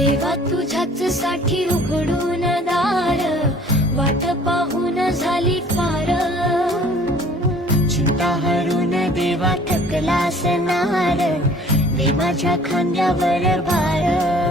देवा तुझ्याच साठी उघडून दार, वाट पाहून झाली फार. चिंता हरून देवा थकला असणार, दे माझ्या खांद्यावर भार.